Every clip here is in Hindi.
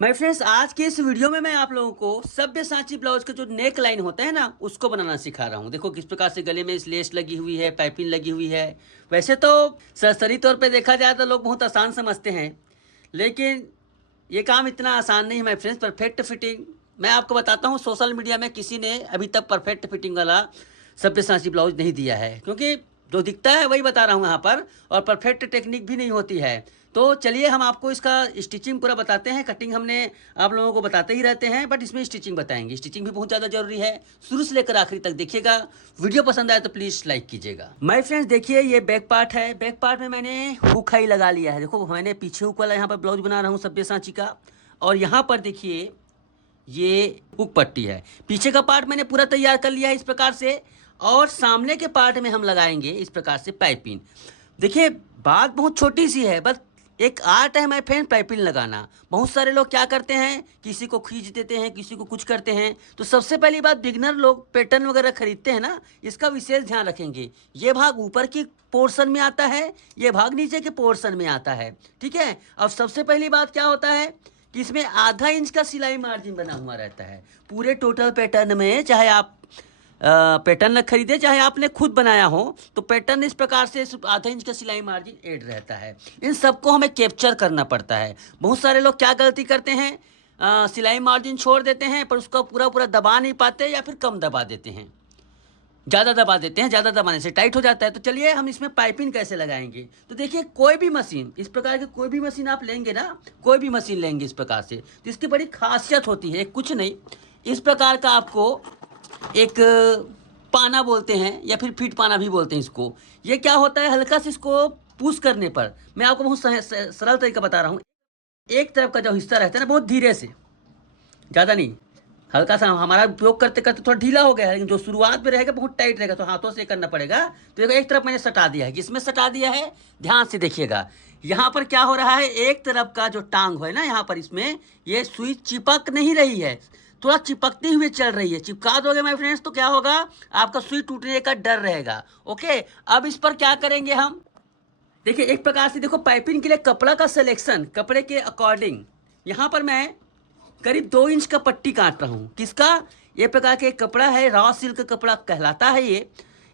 माय फ्रेंड्स, आज के इस वीडियो में मैं आप लोगों को सब्यसाची ब्लाउज का जो नेक लाइन होता है ना, उसको बनाना सिखा रहा हूँ। देखो किस प्रकार से गले में इस लेस लगी हुई है, पाइपिंग लगी हुई है। वैसे तो सरसरी तौर पे देखा जाए तो लोग बहुत आसान समझते हैं, लेकिन ये काम इतना आसान नहीं है माय फ्रेंड्स। परफेक्ट फिटिंग मैं आपको बताता हूँ, सोशल मीडिया में किसी ने अभी तक परफेक्ट फिटिंग वाला सब्यसाची ब्लाउज नहीं दिया है, क्योंकि जो दिखता है वही बता रहा हूँ यहाँ पर, और परफेक्ट टेक्निक भी नहीं होती है। तो चलिए हम आपको इसका स्टिचिंग पूरा बताते हैं। कटिंग हमने आप लोगों को बताते ही रहते हैं, बट इसमें स्टिचिंग बताएंगे। स्टिचिंग भी बहुत ज़्यादा जरूरी है, शुरू से लेकर आखिरी तक देखिएगा। वीडियो पसंद आए तो प्लीज़ लाइक कीजिएगा। माय फ्रेंड्स देखिए, ये बैक पार्ट है। बैक पार्ट में मैंने हुक हाई लगा लिया है। देखो मैंने पीछे हुक वाला यहाँ पर ब्लाउज बना रहा हूँ सब्यसाची का, और यहाँ पर देखिए ये हुक पट्टी है। पीछे का पार्ट मैंने पूरा तैयार कर लिया है इस प्रकार से, और सामने के पार्ट में हम लगाएंगे इस प्रकार से पाइपिंग। देखिए बात बहुत छोटी सी है, बस एक आर्ट है माय फ्रेंड पाइपिंग लगाना। बहुत सारे लोग क्या करते हैं, किसी को खींच देते हैं, किसी को कुछ करते हैं। तो सबसे पहली बात, बिगनर लोग पैटर्न वगैरह खरीदते हैं ना, इसका विशेष ध्यान रखेंगे। ये भाग ऊपर की पोर्शन में आता है, ये भाग नीचे के पोर्शन में आता है, ठीक है। अब सबसे पहली बात क्या होता है कि इसमें आधा इंच का सिलाई मार्जिन बना हुआ रहता है पूरे टोटल पैटर्न में। चाहे आप पैटर्न न खरीदे, चाहे आपने खुद बनाया हो, तो पैटर्न इस प्रकार से आधा इंच का सिलाई मार्जिन ऐड रहता है। इन सबको हमें कैप्चर करना पड़ता है। बहुत सारे लोग क्या गलती करते हैं, सिलाई मार्जिन छोड़ देते हैं पर उसको पूरा पूरा दबा नहीं पाते, या फिर कम दबा देते हैं, ज़्यादा दबा देते हैं। ज़्यादा दबाने से टाइट हो जाता है। तो चलिए हम इसमें पाइपिंग कैसे लगाएंगे। तो देखिए, कोई भी मशीन, इस प्रकार की कोई भी मशीन आप लेंगे ना, कोई भी मशीन लेंगे इस प्रकार से, तो इसकी बड़ी खासियत होती है। कुछ नहीं, इस प्रकार का आपको एक पाना बोलते हैं, या फिर फीट पाना भी बोलते हैं इसको। ये क्या होता है, हल्का से इसको पुश करने पर, मैं आपको बहुत सरल तरीका बता रहा हूँ। एक तरफ का जो हिस्सा रहता है ना, बहुत धीरे से, ज़्यादा नहीं, हल्का सा हमारा उपयोग करते करते थोड़ा ढीला हो गया है, लेकिन जो शुरुआत में रहेगा बहुत टाइट रहेगा, तो हाथों से करना पड़ेगा। तो देखो एक तरफ मैंने सटा दिया है। किसमें सटा दिया है, ध्यान से देखिएगा। यहाँ पर क्या हो रहा है, एक तरफ का जो टांग है ना, यहाँ पर इसमें ये सुई चिपक नहीं रही है, थोड़ा चिपकते हुए चल रही है। चिपका दोगे माय फ्रेंड्स तो क्या होगा, आपका सुई टूटने का डर रहेगा। ओके, अब इस पर क्या करेंगे हम, देखिए एक प्रकार से देखो, पाइपिंग के लिए कपड़ा का सिलेक्शन कपड़े के अकॉर्डिंग, यहाँ पर मैं करीब 2 इंच का पट्टी काट रहा हूँ। किसका, ये प्रकार के कपड़ा है, रॉ सिल्क कपड़ा कहलाता है ये।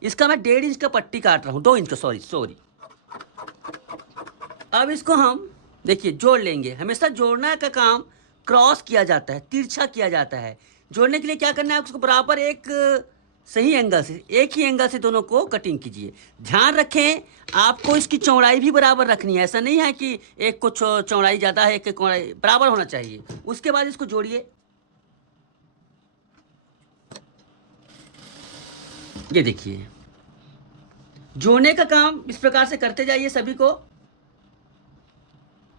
इसका मैं 1.5 इंच का पट्टी काट रहा हूँ, 2 इंच का, सॉरी सॉरी। अब इसको हम देखिए जोड़ लेंगे। हमेशा जोड़ना का काम क्रॉस किया जाता है, तिरछा किया जाता है। जोड़ने के लिए क्या करना है, उसको बराबर एक सही एंगल से, एक ही एंगल से दोनों को कटिंग कीजिए। ध्यान रखें, आपको इसकी चौड़ाई भी बराबर रखनी है। ऐसा नहीं है कि एक को चौड़ाई ज़्यादा है, एक की चौड़ाई बराबर होना चाहिए। उसके बाद इसको जोड़िए। ये देखिए, जोड़ने का काम इस प्रकार से करते जाइए सभी को।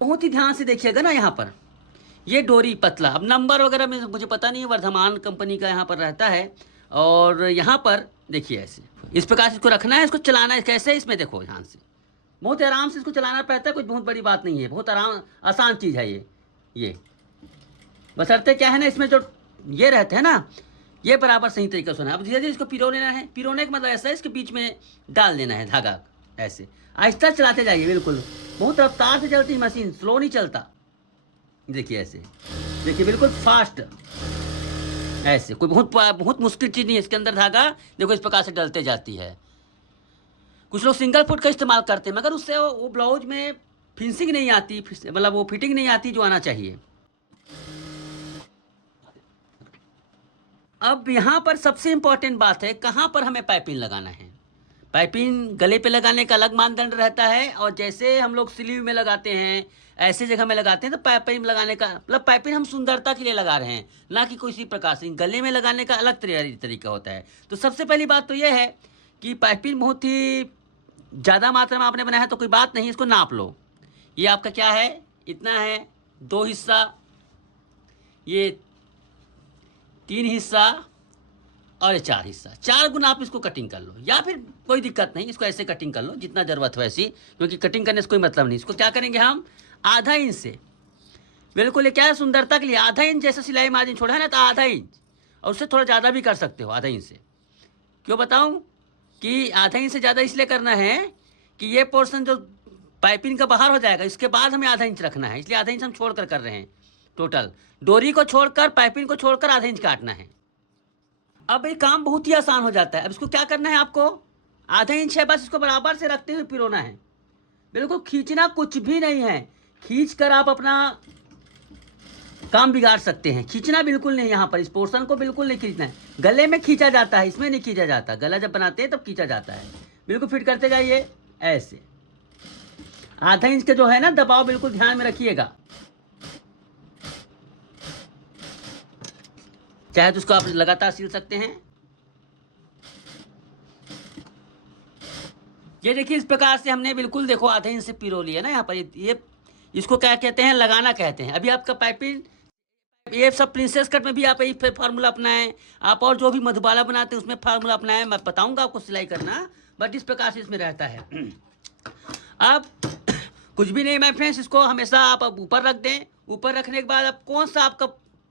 बहुत ही ध्यान से देखिएगा ना, यहाँ पर ये डोरी पतला, अब नंबर वगैरह में मुझे पता नहीं, वर्धमान कंपनी का यहाँ पर रहता है। और यहाँ पर देखिए ऐसे इस प्रकार से इसको रखना है। इसको चलाना है कैसे, इसमें देखो ध्यान से, बहुत आराम से इसको चलाना पड़ता है। कुछ बहुत बड़ी बात नहीं है, बहुत आराम आसान चीज़ है ये बशर्ते क्या है ना, इसमें जो ये रहते हैं ना, ये बराबर सही तरीके से होना है। अब धीरे धीरे इसको पिरो लेना है। पिरोने का मतलब ऐसा है, इसके बीच में डाल देना है धागा। ऐसे आहिस्ता चलाते जाइए, बिल्कुल बहुत रफ्तार से चलती मशीन, स्लो नहीं चलता। देखिए ऐसे, देखिए बिल्कुल फास्ट, ऐसे कोई बहुत बहुत मुश्किल चीज़ नहीं है। इसके अंदर धागा देखो इस प्रकार से डलते जाती है। कुछ लोग सिंगल फुट का इस्तेमाल करते हैं, मगर उससे वो ब्लाउज में फिनिशिंग नहीं आती, मतलब वो फिटिंग नहीं आती जो आना चाहिए। अब यहाँ पर सबसे इंपॉर्टेंट बात है, कहाँ पर हमें पाइपिंग लगाना है। पाइपिंग गले पे लगाने का अलग मानदंड रहता है, और जैसे हम लोग स्लीव में लगाते हैं, ऐसे जगह में लगाते हैं, तो पाइपिंग लगाने का मतलब पाइपिंग हम सुंदरता के लिए लगा रहे हैं, ना कि किसी प्रकार से। गले में लगाने का अलग तरीका होता है। तो सबसे पहली बात तो यह है कि पाइपिंग बहुत ही ज़्यादा मात्रा में आपने बनाया है तो कोई बात नहीं, इसको नाप लो। ये आपका क्या है, इतना है, 2 हिस्सा, ये 3 हिस्सा, और 4 हिस्सा। 4 गुना आप इसको कटिंग कर लो, या फिर कोई दिक्कत नहीं, इसको ऐसे कटिंग कर लो जितना ज़रूरत हो ऐसी, क्योंकि कटिंग करने से कोई मतलब नहीं। इसको क्या करेंगे हम, आधा इंच से, बिल्कुल ये क्या है, सुंदरता के लिए आधा इंच जैसा सिलाई मार्जिन छोड़ा है ना, तो आधा इंच, और उससे थोड़ा ज़्यादा भी कर सकते हो आधा इंच से। क्यों बताऊँ कि आधा इंच से ज़्यादा इसलिए करना है कि ये पोर्शन जो पाइपिंग का बाहर हो जाएगा, इसके बाद हमें आधा इंच रखना है, इसलिए आधा इंच हम छोड़ कर रहे हैं। टोटल डोरी को छोड़कर, पाइपिंग को छोड़कर आधा इंच काटना है। अब ये काम बहुत ही आसान हो जाता है। अब इसको क्या करना है आपको, आधा इंच है बस, इसको बराबर से रखते हुए पिरोना है। बिल्कुल खींचना कुछ भी नहीं है, खींच कर आप अपना काम बिगाड़ सकते हैं। खींचना बिल्कुल नहीं, यहाँ पर इस पोर्शन को बिल्कुल नहीं खींचना है। गले में खींचा जाता है, इसमें नहीं खींचा जाता। गला जब बनाते हैं तब खींचा जाता है। बिल्कुल फिट करते जाइए ऐसे। आधा इंच का जो है ना दबाव बिल्कुल ध्यान में रखिएगा। चाहे तो उसको आप लगातार सिल सकते हैं। ये देखिए इस प्रकार से हमने बिल्कुल देखो आधे इंच से पिरो लिया ना यहाँ पर। ये इसको क्या कहते हैं, लगाना कहते हैं। अभी आपका पाइपिंग, ये सब प्रिंसेस कट में भी आप यही फार्मूला अपनाएं। आप और जो भी मधुबाला बनाते हैं उसमें फार्मूला अपनाएं। मैं बताऊंगा आपको सिलाई करना, बट इस प्रकार से इसमें रहता है। अब कुछ भी नहीं माय फ्रेंड्स, इसको हमेशा आप अब ऊपर रख दें। ऊपर रखने के बाद अब कौन सा आपका,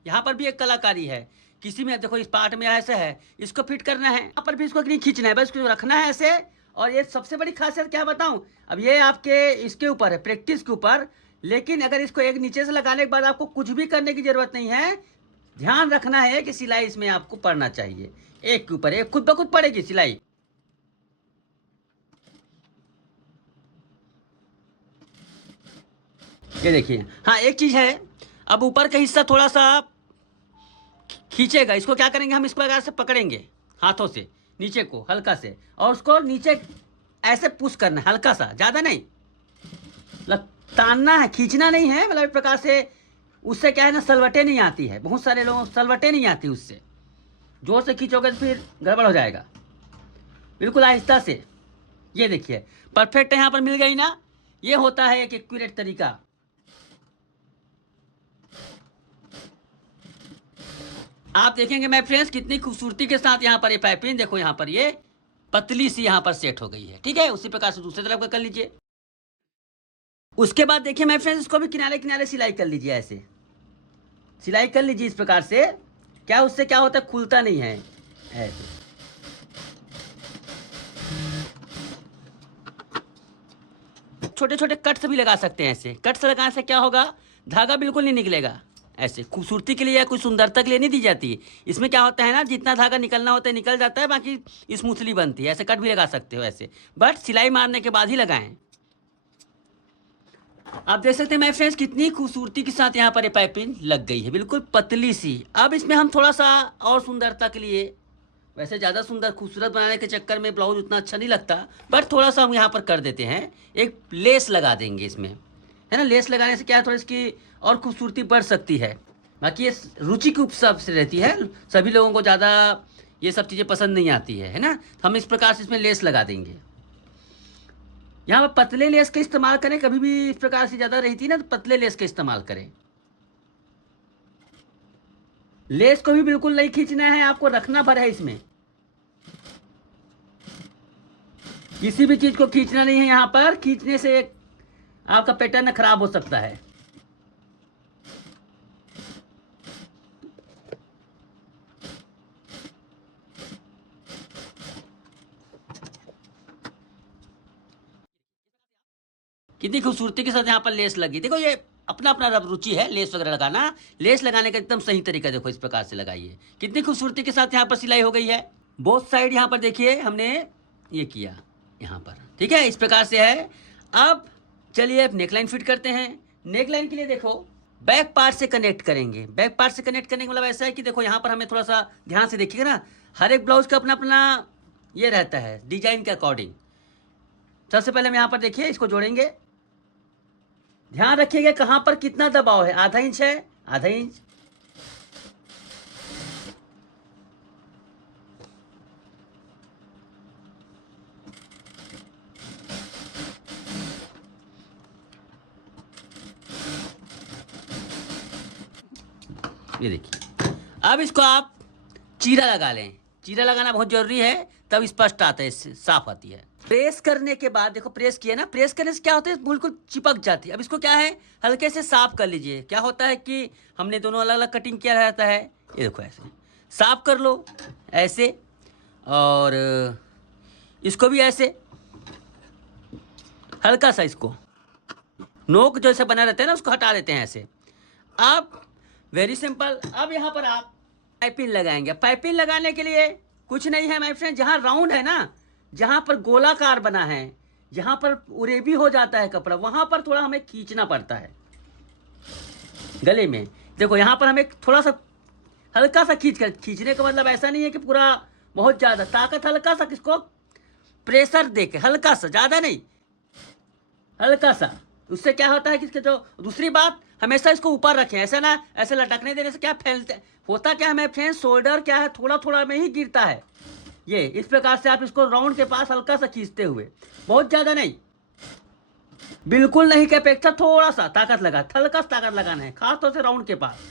यहाँ पर भी एक कलाकारी है। किसी में देखो इस पार्ट में ऐसे है, इसको फिट करना है। यहाँ पर भी इसको नहीं खींचना है, बस इसको रखना है ऐसे। और ये सबसे बड़ी खासियत क्या बताऊं, अब ये आपके इसके ऊपर है, प्रैक्टिस के ऊपर। लेकिन अगर इसको एक नीचे से लगाने के बाद आपको कुछ भी करने की जरूरत नहीं है। ध्यान रखना है कि सिलाई इसमें आपको पड़ना चाहिए, एक के ऊपर एक, खुद ब खुद पड़ेगी सिलाई। ये देखिए, हाँ एक चीज है, अब ऊपर का हिस्सा थोड़ा सा खींचेगा। इसको क्या करेंगे, हम इस प्रकार से पकड़ेंगे हाथों से नीचे को हल्का से, और उसको नीचे ऐसे पुश करना है, हल्का सा, ज्यादा नहीं, तानना है, खींचना नहीं है। मतलब एक प्रकार से उससे क्या है ना, सलवटें नहीं आती है। बहुत सारे लोगों को सलवटें नहीं आती उससे। जोर से खींचोगे तो फिर गड़बड़ हो जाएगा। बिल्कुल आहिस्ता से। ये देखिए परफेक्ट यहाँ पर मिल गई ना। ये होता है एक एक्यूरेट तरीका। आप देखेंगे मैं फ्रेंड्स कितनी खूबसूरती के साथ यहाँ पर ये पाइपिंग देखो, यहाँ पर ये पतली सी यहाँ पर सेट हो गई है। ठीक है, उसी प्रकार से दूसरी तरफ का कर लीजिए। उसके बाद देखिए मैं फ्रेंड्स, इसको भी किनारे किनारे सिलाई कर लीजिए। ऐसे सिलाई कर लीजिए इस प्रकार से। क्या उससे क्या होता है, खुलता नहीं है ऐसे। छोटे छोटे कट्स भी लगा सकते हैं ऐसे। कट्स लगाने से क्या होगा, धागा बिल्कुल नहीं निकलेगा। ऐसे खूबसूरती के लिए या कोई सुंदरता के लिए नहीं दी जाती है। इसमें क्या होता है ना, जितना धागा निकलना होता है निकल जाता है, बाकी स्मूथली बनती है। ऐसे कट भी लगा सकते हो ऐसे, बट सिलाई मारने के बाद ही लगाएं। आप देख सकते हैं माय फ्रेंड्स कितनी खूबसूरती के साथ यहाँ पर ये पाइपिंग लग गई है, बिल्कुल पतली सी। अब इसमें हम थोड़ा सा और सुंदरता के लिए, वैसे ज़्यादा सुंदर खूबसूरत बनाने के चक्कर में ब्लाउज उतना अच्छा नहीं लगता, बट थोड़ा सा हम यहाँ पर कर देते हैं, एक लेस लगा देंगे इसमें, है ना। लेस लगाने से क्या है, थोड़ी इसकी और खूबसूरती बढ़ सकती है। बाकी ये रुचि के हिसाब से रहती है, सभी लोगों को ज़्यादा ये सब चीज़ें पसंद नहीं आती है ना। हम इस प्रकार से इसमें लेस लगा देंगे। यहाँ पर पतले लेस का इस्तेमाल करें, कभी भी इस प्रकार से ज़्यादा रहती है ना तो पतले लेस का इस्तेमाल करें। लेस को भी बिल्कुल नहीं खींचना है, आपको रखना भर है इसमें। किसी भी चीज़ को खींचना नहीं है यहाँ पर। खींचने से आपका पैटर्न खराब हो सकता है। कितनी खूबसूरती के साथ यहाँ पर लेस लगी। देखो ये अपना अपना रुचि है लेस वगैरह लगाना। लेस लगाने का एकदम सही तरीका देखो, इस प्रकार से लगाइए। कितनी खूबसूरती के साथ यहाँ पर सिलाई हो गई है। बोथ साइड यहाँ पर देखिए हमने ये किया यहाँ पर, ठीक है, इस प्रकार से है। अब चलिए अब नेकलाइन फिट करते हैं। नेकलाइन के लिए देखो बैक पार्ट से कनेक्ट करेंगे। बैक पार्ट से कनेक्ट करने का मतलब ऐसा है कि देखो यहाँ पर हमें थोड़ा सा ध्यान से देखिएगा ना, हर एक ब्लाउज का अपना अपना ये रहता है डिजाइन के अकॉर्डिंग। सबसे पहले हम यहाँ पर देखिए इसको जोड़ेंगे। ध्यान रखिएगा कहाँ पर कितना दबाव है। आधा इंच है, आधा इंच, ये देखिए। अब इसको आप चीरा लगा लें। चीरा लगाना बहुत जरूरी है, तब स्पष्ट आता है, इससे साफ आती है। प्रेस करने के बाद देखो, प्रेस किया ना, प्रेस करने से क्या होता है, बिल्कुल चिपक जाती है। अब इसको क्या है, हल्के से साफ कर लीजिए। क्या होता है कि हमने दोनों अलग अलग कटिंग किया रहता है। ये देखो ऐसे साफ कर लो ऐसे, और इसको भी ऐसे हल्का सा, इसको नोक जैसे बना रहता है ना उसको हटा देते हैं ऐसे। अब वेरी सिंपल। अब यहाँ पर आप पाइपिंग लगाएंगे। पाइपिंग लगाने के लिए कुछ नहीं है माय फ्रेंड, जहाँ राउंड है ना, जहाँ पर गोलाकार बना है, जहाँ पर उरेबी हो जाता है कपड़ा, वहाँ पर थोड़ा हमें खींचना पड़ता है गले में। देखो यहाँ पर हमें थोड़ा सा हल्का सा खींचने का मतलब ऐसा नहीं है कि पूरा बहुत ज़्यादा ताकत, हल्का सा किसको प्रेशर दे के, हल्का सा, ज़्यादा नहीं, हल्का सा। उससे क्या होता है कि इसके जो दूसरी बात, हमेशा इसको ऊपर रखें, ऐसा ना ऐसे लटकने देने से क्या फैलते होता क्या है हमें फ्रेंड्स, शोल्डर क्या है थोड़ा थोड़ा में ही गिरता है। ये इस प्रकार से आप इसको राउंड के पास हल्का सा खींचते हुए, बहुत ज़्यादा नहीं, बिल्कुल नहीं के अपेक्षा थोड़ा सा ताकत लगा, हल्का सा ताकत लगाना है, खास तौर से राउंड के पास।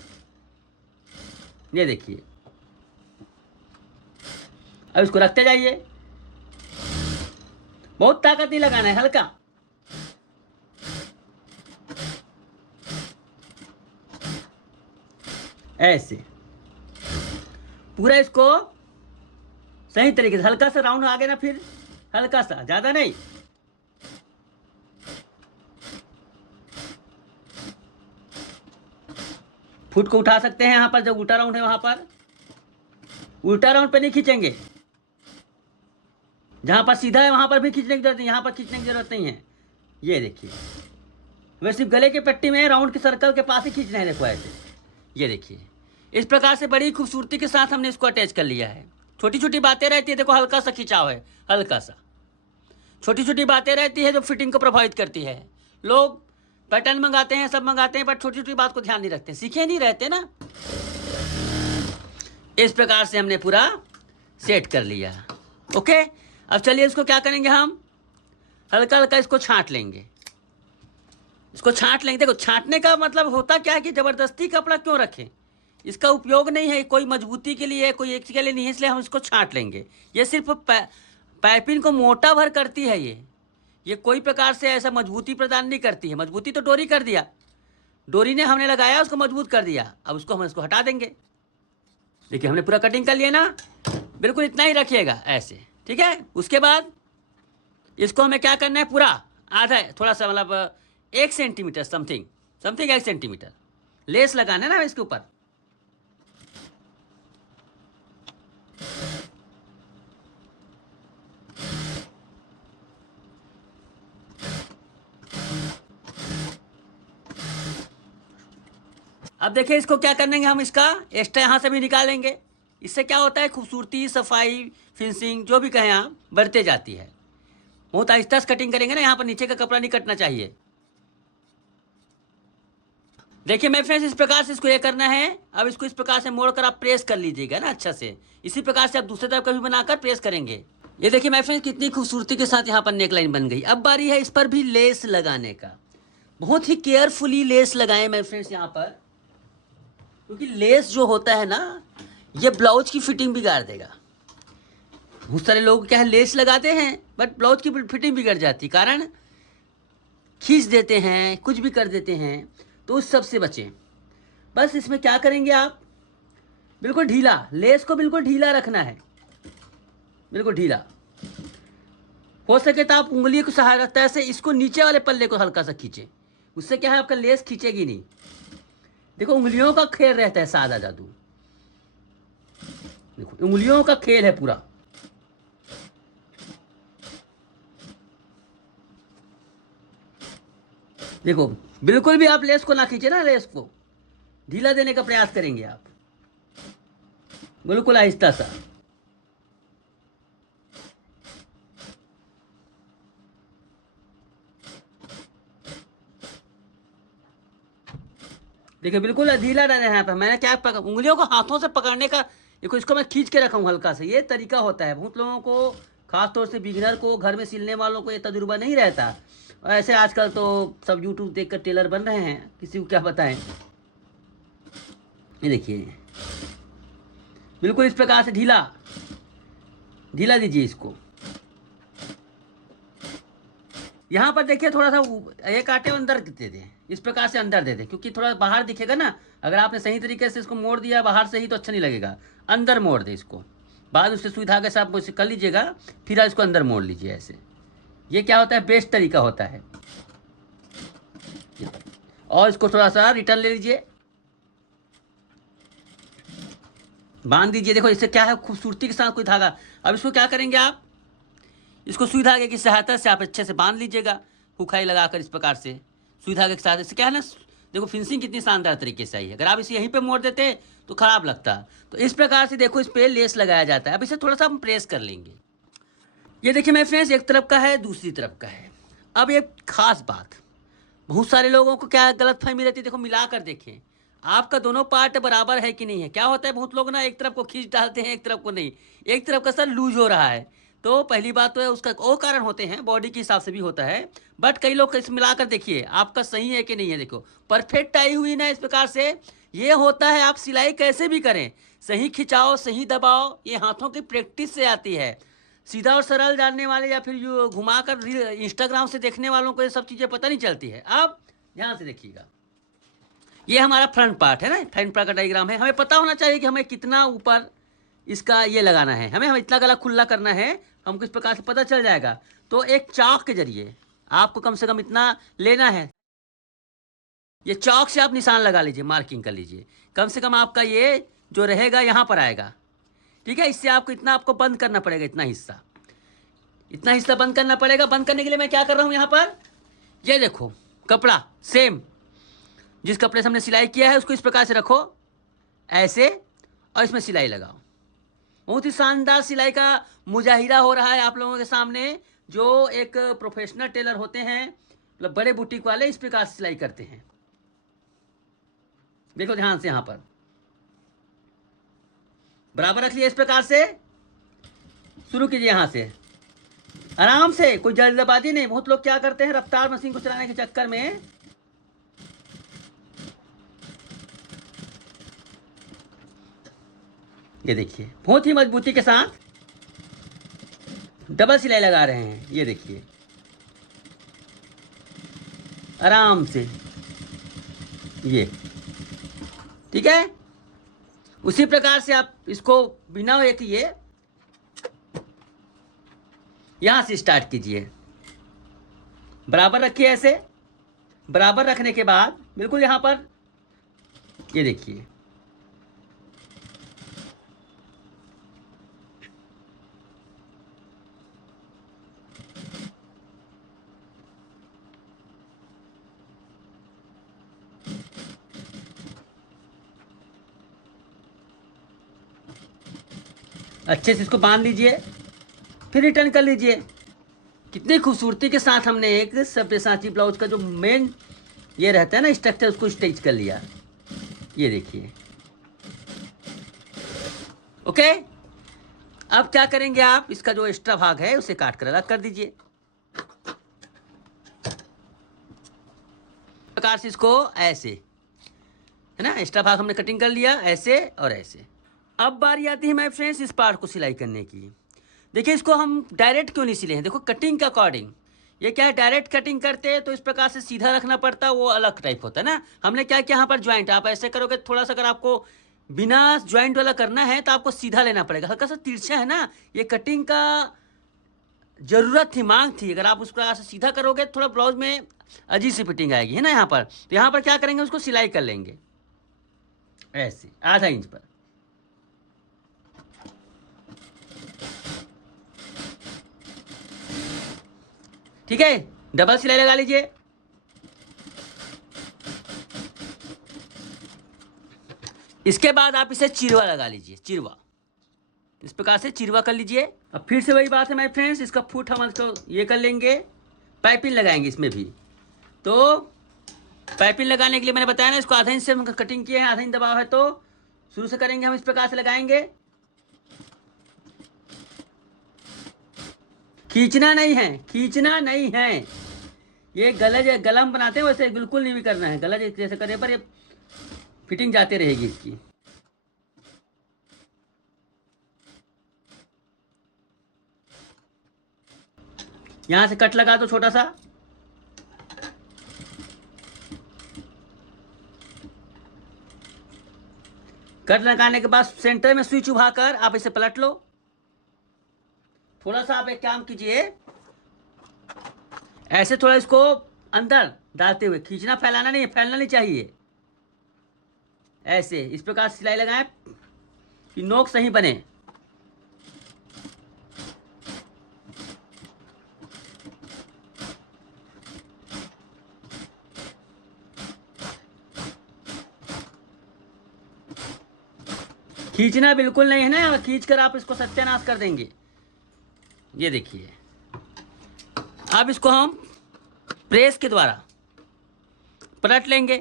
ये देखिए, अब इसको रखते जाइए, बहुत ताकत नहीं लगाना है, हल्का। ऐसे पूरा इसको सही तरीके से हल्का सा राउंड आगे ना, फिर हल्का सा, ज्यादा नहीं। फुट को उठा सकते हैं यहां पर, जब उल्टा राउंड है वहां पर, उल्टा राउंड पे नहीं खींचेंगे, जहां पर सीधा है वहां पर भी खींचने की जरूरत नहीं, यहां पर खींचने की जरूरत नहीं है। ये देखिए, वह सिर्फ गले की पट्टी में राउंड के सर्कल के पास ही खींचना है, देखो ऐसे। ये देखिए, इस प्रकार से बड़ी खूबसूरती के साथ हमने इसको अटैच कर लिया है। छोटी छोटी बातें रहती है, देखो हल्का सा खिंचाव है, हल्का सा, छोटी छोटी बातें रहती है जो फिटिंग को प्रभावित करती है। लोग पैटर्न मंगाते हैं, सब मंगाते हैं, बट छोटी छोटी बात को ध्यान नहीं रखते, सीखे नहीं रहते ना। इस प्रकार से हमने पूरा सेट कर लिया। ओके, अब चलिए इसको क्या करेंगे, हम हल्का हल्का इसको छांट लेंगे, इसको छांट लेंगे। देखो छांटने का मतलब होता क्या है कि जबरदस्ती कपड़ा क्यों रखें, इसका उपयोग नहीं है, कोई मजबूती के लिए, कोई एक के लिए नहीं है, इसलिए हम इसको छांट लेंगे। ये सिर्फ पाइपिंग को मोटा भर करती है, ये कोई प्रकार से ऐसा मजबूती प्रदान नहीं करती है। मजबूती तो डोरी कर दिया, डोरी ने हमने लगाया, उसको मजबूत कर दिया। अब उसको हम इसको हटा देंगे। देखिए हमने पूरा कटिंग कर लिया ना, बिल्कुल इतना ही रखिएगा ऐसे, ठीक है। उसके बाद इसको हमें क्या करना है, पूरा आधा, थोड़ा सा मतलब 1 सेंटीमीटर समथिंग 1 सेंटीमीटर लेस लगाना है ना इसके ऊपर। अब देखिए इसको क्या करेंगे, हम इसका एक्स्ट्रा यहाँ से भी निकालेंगे। इससे क्या होता है, खूबसूरती, सफाई, फिनिशिंग जो भी कहें आप, बढ़ते जाती है। बहुत आहिस्ता से कटिंग करेंगे ना, यहाँ पर नीचे का कपड़ा नहीं कटना चाहिए। देखिए मेरे फ्रेंड्स, इस प्रकार से इसको ये करना है। अब इसको इस प्रकार से मोड़ कर आप प्रेस कर लीजिएगा ना अच्छा से। इसी प्रकार से आप दूसरे तरफ कभी बनाकर प्रेस करेंगे। ये देखिए मेरे फ्रेंड्स, कितनी खूबसूरती के साथ यहाँ पर नेक लाइन बन गई। अब बारी है इस पर भी लेस लगाने का। बहुत ही केयरफुली लेस लगाएं मेरे फ्रेंड्स यहाँ पर, क्योंकि लेस जो होता है ना, ये ब्लाउज की फिटिंग बिगाड़ देगा। बहुत सारे लोग क्या है, लेस लगाते हैं बट ब्लाउज की फिटिंग बिगड़ जाती, कारण खींच देते हैं, कुछ भी कर देते हैं। तो उस सब से बचें। बस इसमें क्या करेंगे आप, बिल्कुल ढीला, लेस को बिल्कुल ढीला रखना है, बिल्कुल ढीला। हो सके तो आप उंगली को सहायता से इसको नीचे वाले पल्ले को हल्का सा खींचें, उससे क्या है आपका लेस खींचेगी नहीं। देखो उंगलियों का खेल रहता है, सादा जादू। देखो उंगलियों का खेल है पूरा। देखो बिल्कुल भी आप लेस को ना खींचे ना, लेस को ढीला देने का प्रयास करेंगे आप, बिल्कुल आहिस्ता सा। देखिए बिल्कुल ढीला रहना है यहाँ पर। मैंने क्या उंगलियों को हाथों से पकड़ने का, देखो इसको मैं खींच के रखा हूँ हल्का से, ये तरीका होता है। बहुत लोगों को, खासतौर से बिगिनर को, घर में सिलने वालों को ये तजुर्बा नहीं रहता। ऐसे आजकल तो सब यूट्यूब देखकर टेलर बन रहे हैं, किसी को क्या बताएं। ये देखिए बिल्कुल इस प्रकार से ढीला ढीला दीजिए इसको। यहाँ पर देखिए थोड़ा सा एक आटे अंदर दे दें, इस प्रकार से अंदर दे दें, क्योंकि थोड़ा बाहर दिखेगा ना। अगर आपने सही तरीके से इसको मोड़ दिया बाहर से ही तो अच्छा नहीं लगेगा। अंदर मोड़ दे इसको, बाद उससे सुई धागे से आप उसे कर लीजिएगा, फिर इसको अंदर मोड़ लीजिए ऐसे। ये क्या होता है, बेस्ट तरीका होता है। और इसको थोड़ा सा रिटर्न ले लीजिए, बांध दीजिए। देखो इससे क्या है, खूबसूरती के साथ कोई धागा। अब इसको क्या करेंगे आप, इसको सुई धागे की सहायता से आप अच्छे से बांध लीजिएगा, हुखाई लगाकर इस प्रकार से सुई धागे के साथ। इससे क्या है ना, देखो फिनिशिंग कितनी शानदार तरीके से आई है। अगर आप इसे यहीं पे मोड़ देते तो खराब लगता। तो इस प्रकार से देखो इस पे लेस लगाया जाता है। अब इसे थोड़ा सा हम प्रेस कर लेंगे। ये देखिए मेरे फ्रेंड्स, एक तरफ का है दूसरी तरफ का है। अब एक खास बात, बहुत सारे लोगों को क्या गलतफहमी रहती है, देखो मिला कर देखें आपका दोनों पार्ट बराबर है कि नहीं है। क्या होता है, बहुत लोग ना एक तरफ को खींच डालते हैं, एक तरफ को नहीं, एक तरफ का सर लूज हो रहा है। तो पहली बात तो है, उसका वो कारण होते हैं, बॉडी के हिसाब से भी होता है। बट कई लोग इस मिलाकर देखिए आपका सही है कि नहीं है। देखो परफेक्ट आई हुई ना, इस प्रकार से ये होता है। आप सिलाई कैसे भी करें, सही खिंचाओ सही दबाओ, ये हाथों की प्रैक्टिस से आती है। सीधा और सरल जानने वाले या फिर जो घुमाकर इंस्टाग्राम से देखने वालों को ये सब चीज़ें पता नहीं चलती है। अब ध्यान से देखिएगा, ये हमारा फ्रंट पार्ट है ना, फ्रंट पार्ट का डायग्राम है। हमें पता होना चाहिए कि हमें कितना ऊपर इसका ये लगाना है, हमें इतना गला खुला करना है, हमको इस प्रकार से पता चल जाएगा। तो एक चाक के जरिए आपको कम से कम इतना लेना है। ये चौक से आप निशान लगा लीजिए, मार्किंग कर लीजिए। कम से कम आपका ये जो रहेगा यहाँ पर आएगा, ठीक है। इससे आपको इतना आपको बंद करना पड़ेगा, इतना हिस्सा बंद करना पड़ेगा। बंद करने के लिए मैं क्या कर रहा हूँ यहाँ पर, ये देखो कपड़ा सेम जिस कपड़े से हमने सिलाई किया है उसको इस प्रकार से रखो ऐसे, और इसमें सिलाई लगाओ। बहुत ही शानदार सिलाई का मुजाहिरा हो रहा है आप लोगों के सामने। जो एक प्रोफेशनल टेलर होते हैं, मतलब बड़े बुटीक वाले, इस प्रकार से सिलाई करते हैं। देखो ध्यान से, यहाँ पर बराबर रख लिया, इस प्रकार से शुरू कीजिए यहाँ से आराम से, कोई जल्दबाजी नहीं। बहुत लोग क्या करते हैं, रफ्तार मशीन को चलाने के चक्कर में ये देखिए बहुत ही मजबूती के साथ डबल सिलाई लगा रहे हैं। ये देखिए आराम से, ये ठीक है। उसी प्रकार से आप इसको बिना एक ये यहां से स्टार्ट कीजिए, बराबर रखिए ऐसे। बराबर रखने के बाद बिल्कुल यहां पर ये देखिए, अच्छे से इसको बांध लीजिए, फिर रिटर्न कर लीजिए। कितनी खूबसूरती के साथ हमने एक सब्यसाची ब्लाउज का जो मेन ये रहता है ना स्ट्रक्चर, उसको स्टिच कर लिया। ये देखिए ओके। अब क्या करेंगे आप, इसका जो एक्स्ट्रा भाग है उसे काट कर अलग कर दीजिए। प्रकार से इसको ऐसे, है ना, एक्स्ट्रा भाग हमने कटिंग कर लिया ऐसे और ऐसे। अब बारी आती है माय फ्रेंड्स इस पार्ट को सिलाई करने की। देखिए इसको हम डायरेक्ट क्यों नहीं सिले हैं, देखो कटिंग के अकॉर्डिंग। ये क्या है, डायरेक्ट कटिंग करते हैं तो इस प्रकार से सीधा रखना पड़ता है, वो अलग टाइप होता है ना। हमने क्या किया यहाँ पर ज्वाइंट, आप ऐसे करोगे थोड़ा सा, अगर आपको बिना ज्वाइंट वाला करना है तो आपको सीधा लेना पड़ेगा। हल्का सा तिरछा है ना, ये कटिंग का जरूरत थी, मांग थी। अगर आप उस प्रकार से सीधा करोगे थोड़ा ब्लाउज में अजीब सी फिटिंग आएगी, है ना। यहाँ पर तो यहाँ पर क्या करेंगे, उसको सिलाई कर लेंगे ऐसे आधा इंच पर। ठीक है, डबल सिलाई लगा लीजिए। इसके बाद आप इसे चिरवा लगा लीजिए, चिरवा इस प्रकार से चिरवा कर लीजिए। अब फिर से वही बात है माय फ्रेंड्स, इसका फुट हम इसको ये कर लेंगे, पाइपिंग लगाएंगे इसमें भी। तो पाइपिंग लगाने के लिए मैंने बताया ना, इसको आधा इंच से हम कटिंग किए हैं, आधा इंच दबाव है तो शुरू से करेंगे हम इस प्रकार से लगाएंगे। खींचना नहीं है, खींचना नहीं है। ये गला गलम बनाते हैं वैसे बिल्कुल नहीं भी करना है। गला जैसे करने पर ये फिटिंग जाते रहेगी इसकी। यहां से कट लगा दो छोटा सा, कट लगाने के बाद सेंटर में सुई चुभाकर आप इसे पलट लो। थोड़ा सा आप एक काम कीजिए, ऐसे थोड़ा इसको अंदर डालते हुए खींचना, फैलाना नहीं, फैलना नहीं चाहिए। ऐसे इस प्रकार सिलाई लगाएं, कि नोक सही बने। खींचना बिल्कुल नहीं है ना, खींच कर आप इसको सत्यानाश कर देंगे। ये देखिए, अब इसको हम प्रेस के द्वारा पलट लेंगे।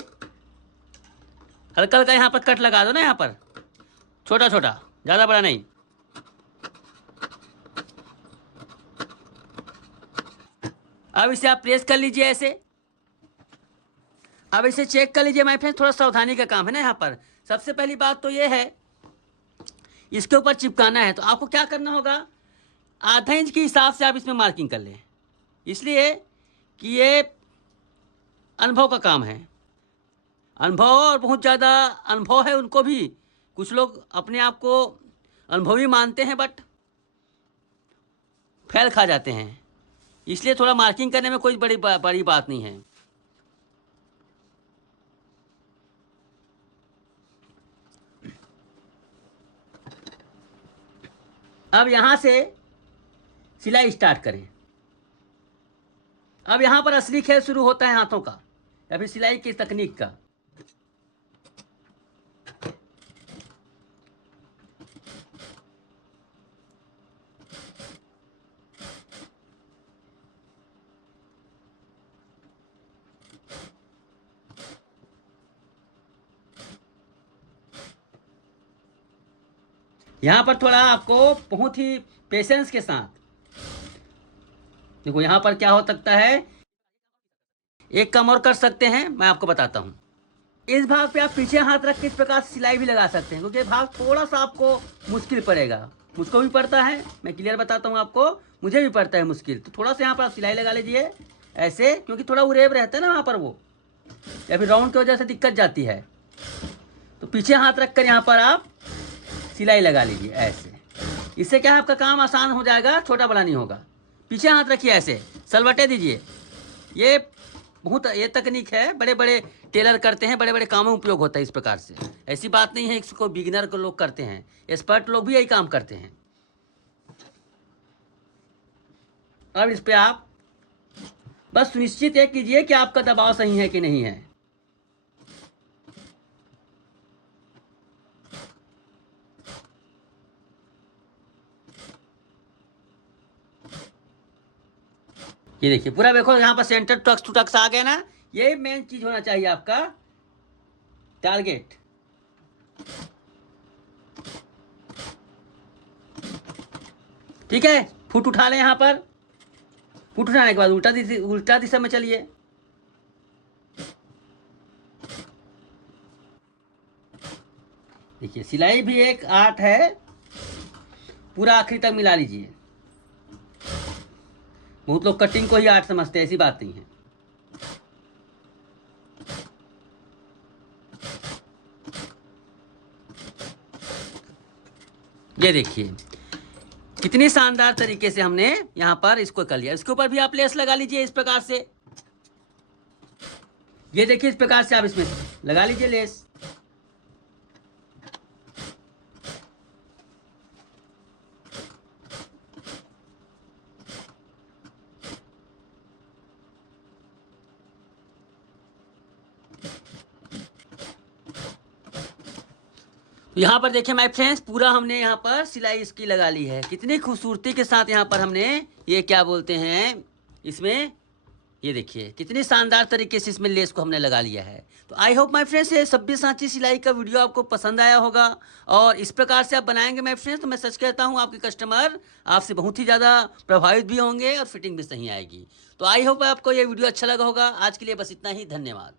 हल्का हल्का यहाँ पर कट लगा दो ना, यहाँ पर छोटा छोटा, ज़्यादा बड़ा नहीं। अब इसे आप प्रेस कर लीजिए ऐसे। अब इसे चेक कर लीजिए माय फ्रेंड्स, थोड़ा सावधानी का काम है ना यहाँ पर। सबसे पहली बात तो ये है, इसके ऊपर चिपकाना है, तो आपको क्या करना होगा, आधा इंच के हिसाब से आप इसमें मार्किंग कर लें, इसलिए कि ये अनुभव का काम है। अनुभव और बहुत ज़्यादा अनुभव है उनको भी, कुछ लोग अपने आप को अनुभवी मानते हैं बट फैल खा जाते हैं, इसलिए थोड़ा मार्किंग करने में कोई बड़ी बात नहीं है। अब यहाँ से सिलाई स्टार्ट करें। अब यहाँ पर असली खेल शुरू होता है हाथों का या फिर सिलाई की तकनीक का। यहाँ पर थोड़ा आपको बहुत ही पेशेंस के साथ, देखो यहाँ पर क्या हो सकता है, एक काम और कर सकते हैं, मैं आपको बताता हूँ। इस भाग पे आप पीछे हाथ रख के इस प्रकार से सिलाई भी लगा सकते हैं, क्योंकि भाग थोड़ा सा आपको मुश्किल पड़ेगा। मुझको भी पड़ता है, मैं क्लियर बताता हूँ आपको, मुझे भी पड़ता है मुश्किल। तो थोड़ा सा यहाँ पर आप सिलाई लगा लीजिए ऐसे, क्योंकि थोड़ा उरेब रहता है ना वहाँ पर वो, या फिर राउंड की वजह से दिक्कत जाती है। तो पीछे हाथ रख कर यहाँ पर आप सिलाई लगा लीजिए ऐसे। इससे क्या है, आपका काम आसान हो जाएगा, छोटा बड़ा नहीं होगा। पीछे हाथ रखिए ऐसे, सलवटे दीजिए। ये बहुत ये तकनीक है, बड़े बड़े टेलर करते हैं, बड़े बड़े कामों में उपयोग होता है इस प्रकार से। ऐसी बात नहीं है इसको बिगिनर को लोग करते हैं, एक्सपर्ट लोग भी यही काम करते हैं। अब इस पे आप बस सुनिश्चित ये कीजिए कि आपका दबाव सही है कि नहीं है। ये देखिए पूरा देखो, यहाँ पर सेंटर टक्स टू टक्स आ गया ना, ये मेन चीज होना चाहिए आपका टारगेट। ठीक है, फुट उठा लें। यहाँ पर फुट उठाने के बाद उल्टा दिशा में चलिए। देखिए सिलाई भी एक आर्ट है, पूरा आखिरी तक मिला लीजिए। बहुत लोग कटिंग को ही आर्ट समझते हैं, ऐसी बात नहीं है। ये देखिए कितनी शानदार तरीके से हमने यहाँ पर इसको कर लिया। इसके ऊपर भी आप लेस लगा लीजिए इस प्रकार से। ये देखिए इस प्रकार से आप इसमें लगा लीजिए लेस। यहाँ पर देखिए माय फ्रेंड्स, पूरा हमने यहाँ पर सिलाई इसकी लगा ली है। कितनी खूबसूरती के साथ यहाँ पर हमने ये क्या बोलते हैं इसमें, ये देखिए कितनी शानदार तरीके से इसमें लेस को हमने लगा लिया है। तो आई होप माय फ्रेंड्स ये सब्यसाची सिलाई का वीडियो आपको पसंद आया होगा, और इस प्रकार से आप बनाएंगे माय फ्रेंड्स, तो मैं सच कहता हूँ आपके कस्टमर आपसे बहुत ही ज़्यादा प्रभावित भी होंगे और फिटिंग भी सही आएगी। तो आई होप आपको ये वीडियो अच्छा लगा होगा। आज के लिए बस इतना ही, धन्यवाद।